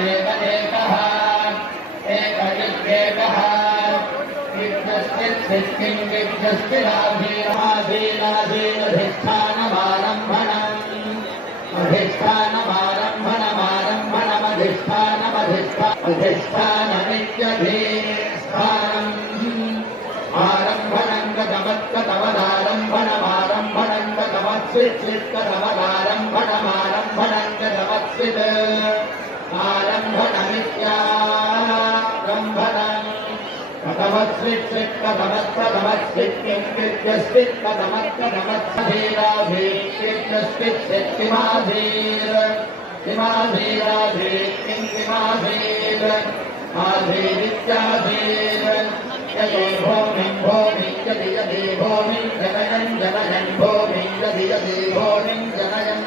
एक एकः एक इत्येकः इत्यस्तित्सिद्धिं विद्यस्तिराधीनाधीनाधीनधिष्ठानमारम्भणम् अधिष्ठानमित्यधीस्थानम् आरम्भणं गतमत्कतवदारम्भणमारम्भणं गतमत्स्वित्कतवदारम्भणमारम्भणं गतमत्स्वित् आरम्भणमित्यारम्भणम् कतमत्स्वित्कतमत्कतमत्स्वित्किं विद्यस्तित्कतमत्कतमत्सधीराधीर्यस्तित्सित्किमाधीर् किमाधीराधीर् किमाधीर् आधीरित्याधीर् यदि भूमिं भूमिं यदि यदि भूमिं जनयन् जनयन् भूमिं यदि यदि भूमिं जनयन्